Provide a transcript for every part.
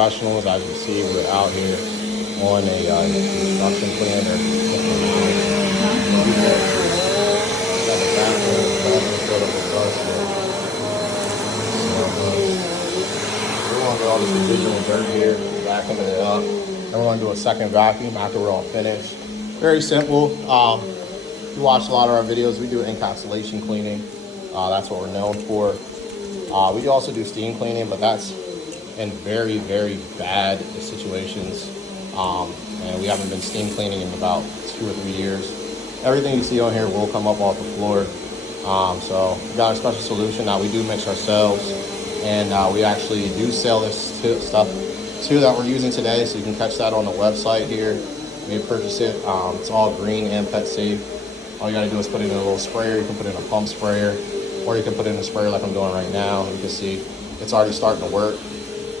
professionals. As you see, we're out here on a construction planner. We're going to get all this residual dirt here, vacuuming it up. Then we're going to do a second vacuum after we're all finished. Very simple. If you watch a lot of our videos, we do encapsulation cleaning. That's what we're known for. We also do steam cleaning, but that's in very, very bad situations. And we haven't been steam cleaning in about 2 or 3 years. Everything you see on here will come up off the floor. So we got a special solution that we do mix ourselves. And we actually do sell this stuff too that we're using today. So you can catch that on the website here. You may purchase it. It's all green and pet safe. All you gotta do is put it in a little sprayer. You can put it in a pump sprayer, or you can put it in a sprayer like I'm doing right now. You can see it's already starting to work.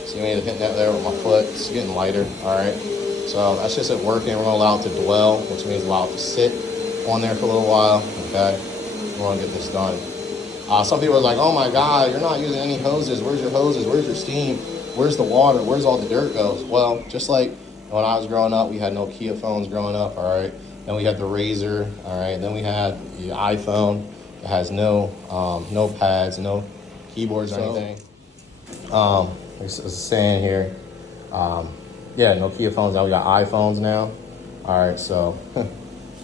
See me hitting that there with my foot. It's getting lighter, all right? So that's just it working. We're gonna allow it to dwell, which means allow it to sit on there for a little while, okay? We're gonna get this done. Some people are like, oh my God, you're not using any hoses. Where's your hoses? Where's your steam? Where's the water? Where's all the dirt goes? Well, just like when I was growing up, we had Nokia phones growing up, all right? Then we had the Razor, all right? Then we had the iPhone. It has no pads, no keyboards or anything. It's saying here, yeah, Nokia phones. Now we got iPhones now. All right, so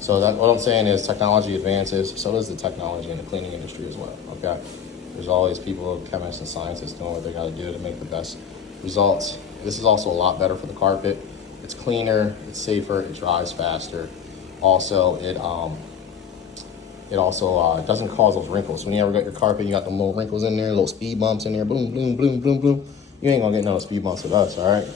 so that what I'm saying is technology advances. So does the technology in the cleaning industry as well. Okay, there's always people, chemists and scientists doing what they got to do to make the best results. This is also a lot better for the carpet. It's cleaner, it's safer, it dries faster. Also, it doesn't cause those wrinkles. When you ever got your carpet, you got the little wrinkles in there, little speed bumps in there, boom, boom, boom, boom, boom. You ain't gonna get no speed bumps with us, all right?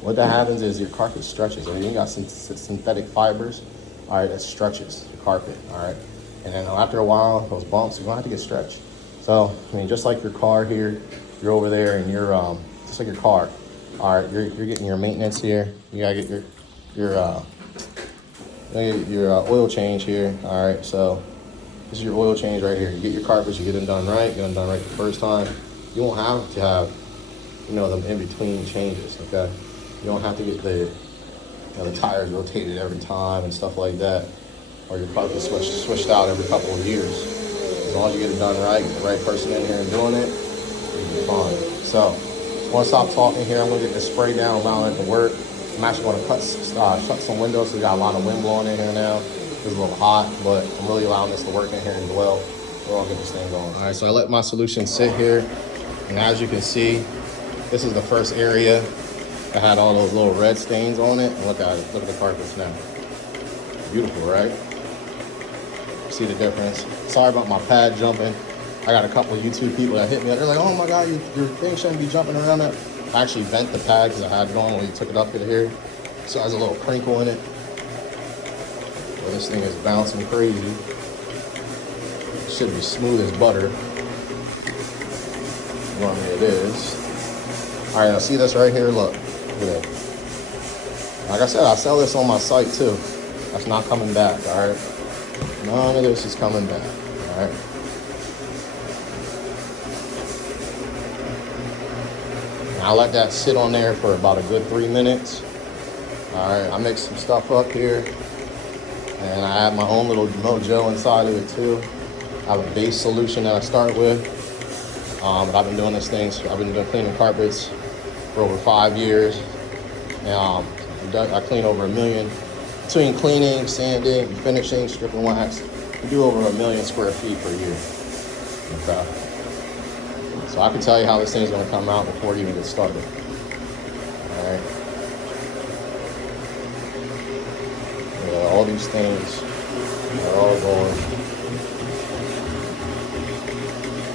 What that happens is your carpet stretches. I mean, you got synthetic fibers, all right, that stretches your carpet, all right? And then after a while, those bumps, you're gonna have to get stretched. So, I mean, just like your car here, you're over there and you're, just like your car, all right, you're getting your maintenance here. You gotta get your oil change here, all right? So this is your oil change right here. You get your carpets, you get them done right, the first time. You won't have to have, them in-between changes, okay? You don't have to get the tires rotated every time and stuff like that, or your carpet switched out every couple of years. As long as you get it done right, get the right person in here and doing it, you'll be fine. So, I want to stop talking here. I'm going to get this spray down, allowing it to work. I'm actually going to shut some windows, so we got a lot of wind blowing in here now. It's a little hot, but I'm really allowing this to work in here and dwell. We're all get this thing going. All right, so I let my solution sit here, and as you can see, this is the first area that had all those little red stains on it. And look at it. Look at the carpets now. Beautiful, right? See the difference? Sorry about my pad jumping. I got a couple of YouTube people that hit me up. They're like, oh my God, your thing shouldn't be jumping around that. I actually bent the pad because I had it on when we took it up to here. So it has a little crinkle in it. Well, this thing is bouncing crazy. It should be smooth as butter. Normally it is. All right, now see this right here? Look, look at that. Like I said, I sell this on my site too. That's not coming back, all right? None of this is coming back, all right? I'll let that sit on there for about a good 3 minutes. All right, I mix some stuff up here, and I add my own little mojo inside of it too. I have a base solution that I start with. But I've been doing this thing, so I've been cleaning carpets for over 5 years. And I clean over 1 million. Between cleaning, sanding, finishing, stripping wax, we do over 1 million square feet per year. Okay. So I can tell you how this thing's gonna come out before you even get started. All right. Yeah, all these things are all going.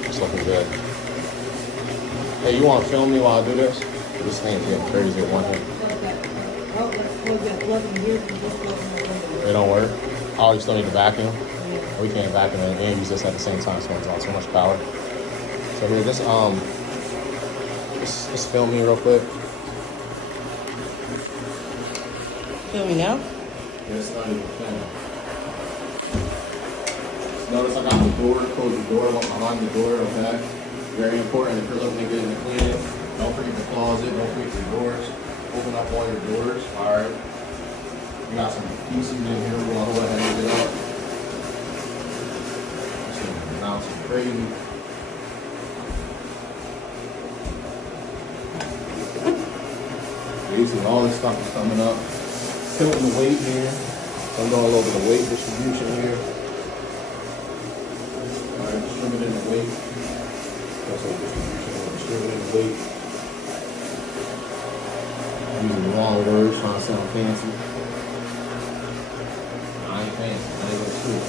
It's looking good. Hey, you wanna film me while I do this? This thing's getting crazy at one hand. It don't work? Oh, you still need to vacuum? Yeah. We can't vacuum and use this at the same time, so it's on so much power. So here, just film me real quick. Film me now? Yeah, it's not even film. Notice I got the door, close the door, look behind the door, okay? Very important if you're looking to get into cleaning. Don't forget the closet, don't forget your doors. Open up all your doors, all right? We got some pieces in here we're gonna go ahead and get up. Some mounts and crazy. Basically, all this stuff is coming up. Tilting the weight here. I'm doing a little bit of weight distribution here. All right, distributing the weight. That's all distribution. Distributing the weight. Using the wrong words, trying to sound fancy. I ain't fancy. I ain't gonna screw it.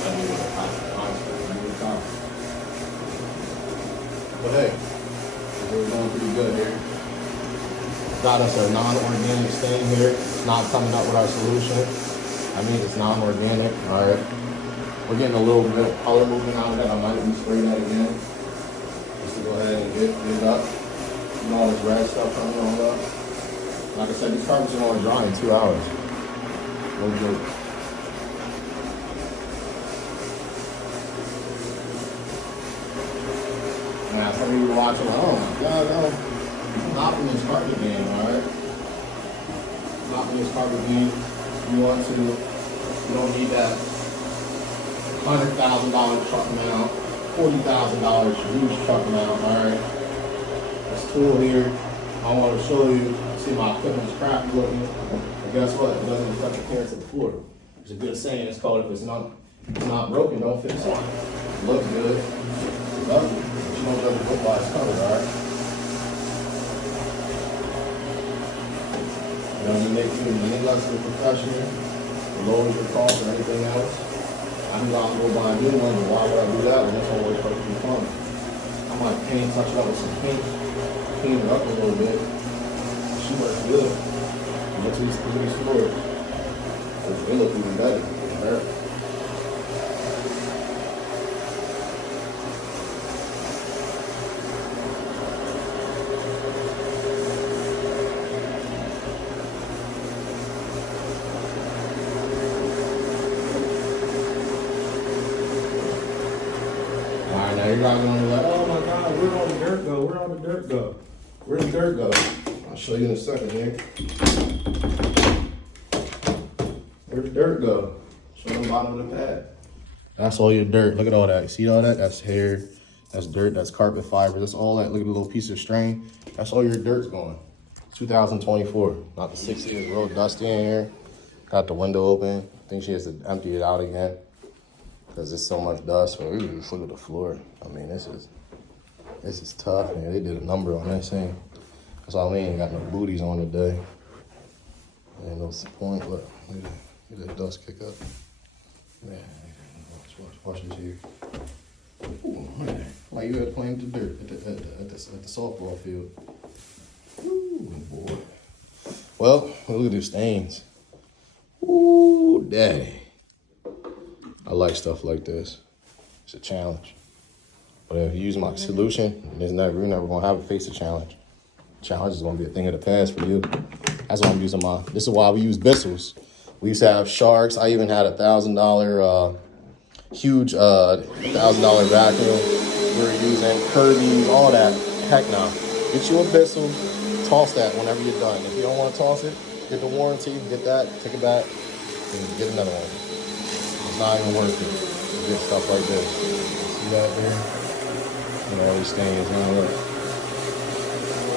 I knew what a cop. Honestly, I knew what a cop. But hey, we're going pretty good here. Got us a non-organic stain here. It's not coming up with our solution. I mean, it's non-organic. All right. We're getting a little bit of color moving out of that. I might respray that again. Just to go ahead and get it up. And all this red stuff coming on up. Like I said, these carpets are only dry in 2 hours. No joke. Now, some of you are watching, oh my God, no. Stopping this carpet game, alright? Stopping this carpet game. You want to, you don't need that $100,000 truck mount, $40,000 huge truck mount, alright? This tool here, I want to show you, see my equipment's crappy looking, and guess what? It doesn't affect the appearance of the floor. There's a good saying, it's called, if it's not broken, don't fix it. It looks good, it's ugly, but you don't judge a book by its cover, alright? It doesn't make you any less of a professional, it lowers your cost or anything else. I can go out and go buy a new one, but why would I do that when it's always perfectly fun? I might paint, touch it up with some paint, clean it up a little bit. She works good. Look to these floors. They look even better. Right? Alright, now you guys gonna be like, oh my God, where all the dirt go? Where all the dirt go? Where the dirt go? I'll show you in a second here. Where'd the dirt go? Show the bottom of the pad. That's all your dirt. Look at all that. See all that? That's hair. That's dirt. That's carpet fiber. That's all that. Look at the little piece of string. That's all your dirt's going. 2024. Not the 6 years. Real dusty in here. Got the window open. I think she has to empty it out again because there's so much dust. So just look at the floor. I mean, this is tough, man. They did a number on this thing. That's all I mean. Got no booties on today. Ain't no point. Look at that dust kick up. Man, watch this here. Ooh, man. Like you had playing with the dirt at the softball field. Ooh, boy. Well, look at these stains. Ooh, daddy. I like stuff like this. It's a challenge. But if you use my solution, you're never gonna have to face a challenge. Challenge is gonna be a thing of the past for you. That's why I'm using this is why we use Bissell's. We used to have sharks. I even had $1,000 huge $1,000 vacuum. We were using Kirby, all that. Heck no. Get you a Bissell, toss that whenever you're done. If you don't want to toss it, get the warranty, get that, take it back, and get another one. It's not even worth it to get stuff like this. See that there? And all these stains. Now look.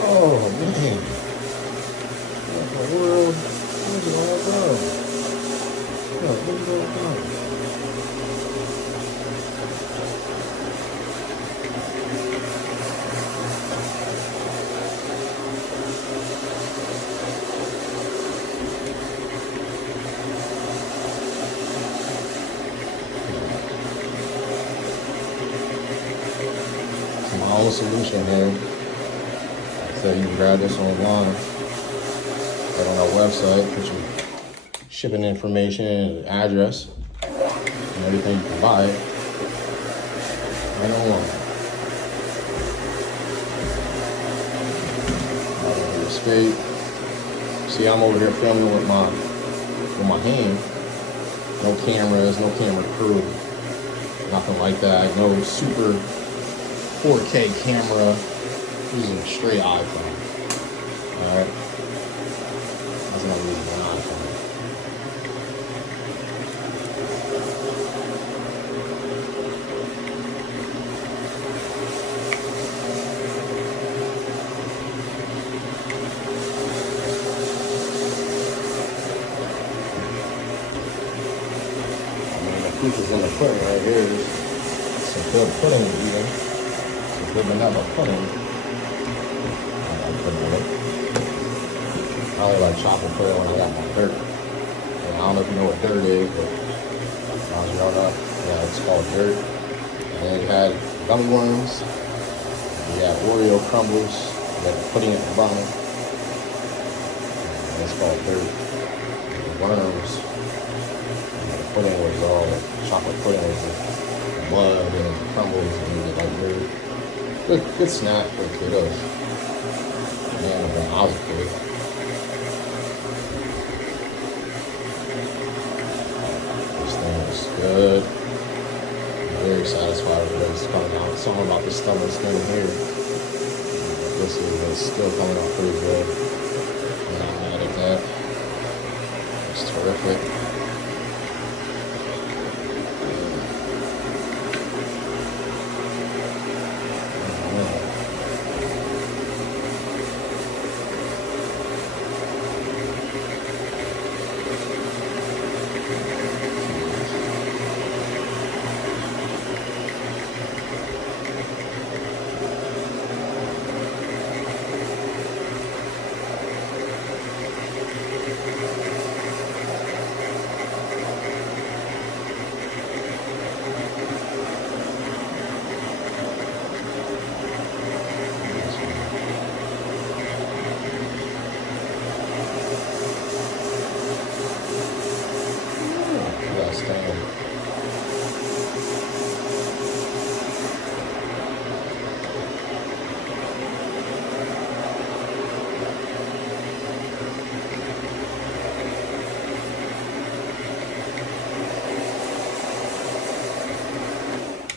Oh man. What the world? Where's it all go? Look, where's it all go? It's my own solution here. So you can grab this online, right on our website, put your shipping information and address and everything you can buy it right online. Spade. See, I'm over here filming with my hand. No cameras, no camera crew, nothing like that. No super 4K camera. using a straight iPhone. All right. That's not using an iPhone. Proof is in the pudding right here. Some good pudding even. Some good vanilla pudding. I like pudding with it. I only like chocolate pudding when I got my dirt. And I don't know if you know what dirt is, but as long as you don't know, yeah, it's called dirt. And then you had gummy worms. You got Oreo crumbles. You got the pudding at the bottom. And it's called dirt. The worms. Pudding was all chocolate pudding was the blood and the crumbles and the like very good snack for kiddos. Man, when I was a kid. This thing is good. I'm very satisfied with this coming out. Something about the stomach skin here. This is still coming out pretty good. And I added that. It's terrific.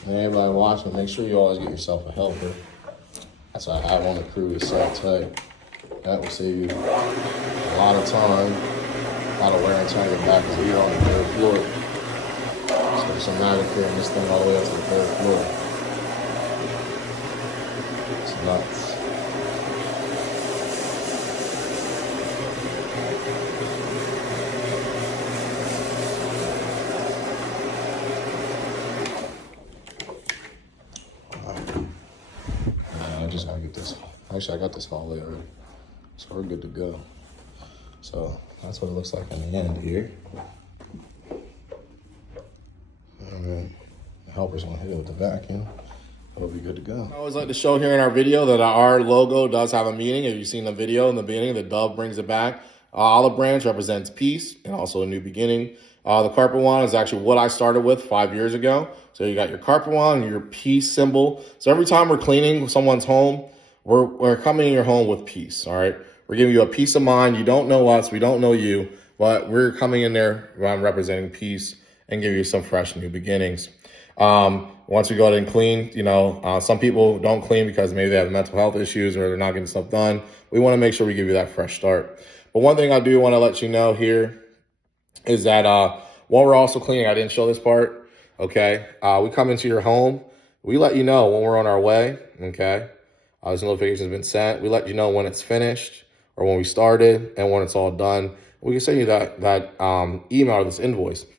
And everybody watching, make sure you always get yourself a helper. That's what I have on the crew, is set tight. That will save you a lot of time, a lot of wear and tear on your back, because you're on the third floor. So there's some magic here in this thing all the way up to the third floor. It's nuts. I just gotta get this. Actually, I got this all the way already, so we're good to go. So that's what it looks like in the end here. And then the helper's gonna hit it with the vacuum. It'll be good to go. I always like to show here in our video that our logo does have a meaning. If you've seen the video in the beginning, the dove brings it back. Olive branch represents peace and also a new beginning. The carpet wand is actually what I started with 5 years ago. So you got your carpet wand and your peace symbol. So every time we're cleaning someone's home, we're coming in your home with peace, all right? We're giving you a peace of mind. You don't know us, we don't know you, but we're coming in there representing peace and give you some fresh new beginnings. Once we go ahead and clean, some people don't clean because maybe they have mental health issues or they're not getting stuff done. We want to make sure we give you that fresh start. But one thing I do want to let you know here is that while we're also cleaning, I didn't show this part, okay? We come into your home. We let you know when we're on our way, okay? This notification has been sent. We let you know when it's finished or when we started and when it's all done. We can send you that email or this invoice.